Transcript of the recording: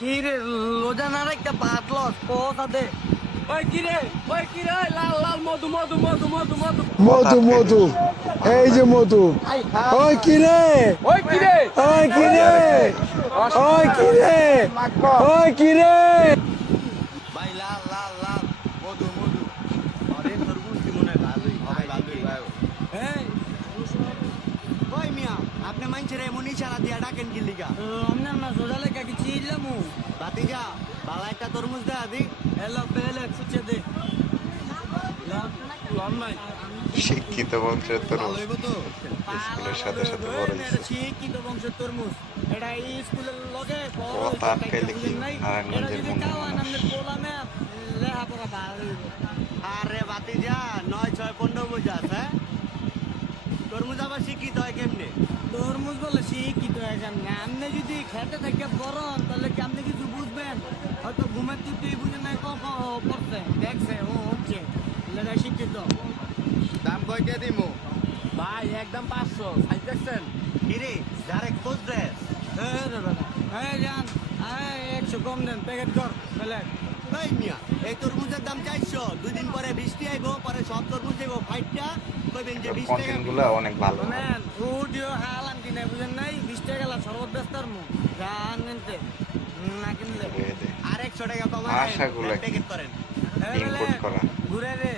কিরে লোজানার একটা পাতলস পৌঁছাতে ওই কিরে লাল লাল মধু মধু মধু মধু মধু মধু মধু এই যে মধু ওই কিরে ওই কিরে ওই কিরে ওই কিরে ওই কিরে ভাই লাল লাল লাল মধু মধু আরে তরমুজ কি মনে ভালোই ভালোই ভাই এই ওই মিয়া আপনি মানছেন এমন ইশারা দিয়া ডাকেন কি লিগা আমরা না সোজালে কাকি চিল্লামু বাতিজা বালা একটা তরমুজ দেয়া দি এলো পেলে খুঁজে দে লম্বাই শিক্ষিত বংশের তরুণ ভালো হইব তো স্কুলের সাথে সাথে বড় হয়েছে শিক্ষিত বংশের তরমুজ এটা এই স্কুলের লগে কথা আটকাইলে কি নারায়ণগঞ্জের বন্ধু মানুষ পোলামে লেহাপড়া ভালো হইব আরে বাতিজা 9 6 15 বুঝাস হ্যাঁ তরমুজ আবার শিক্ষিত হয় কেমনে তরমুজ বলে শিক্ষিত এখানে আপনি যদি খেতে থেকে বরণ তাহলে কি আপনি কিছু বুঝবেন হয়তো ঘুমের তুই বুঝে নাই পড়ছে দেখছে ও হচ্ছে লেখা শিক্ষিত দাম কয়টা দিমু ভাই একদম 500 সাইজ দেখছেন কিরে ডাইরেক্ট পোস্ট দেস জান 100 কম দেন প্যাকেট কর প্লেট এই মিয়া এই তরমুজের দাম 400 দুই দিন পরে 20 টি আইবো পরে সব তরমুজ দেব ফাইটটা কইবেন যে 20 টাকা কন্টেন্ট গুলো অনেক ভালো শুনেন ভিডিও হালান কিনে বুঝেন নাই 20 টাকা গেলা শরবত বেচতার মু জান নিতে না কিনলে আর 100 টাকা কমায় আশাগুলো কি? প্যাকেট করেন ইনপুট করা ঘুরে রে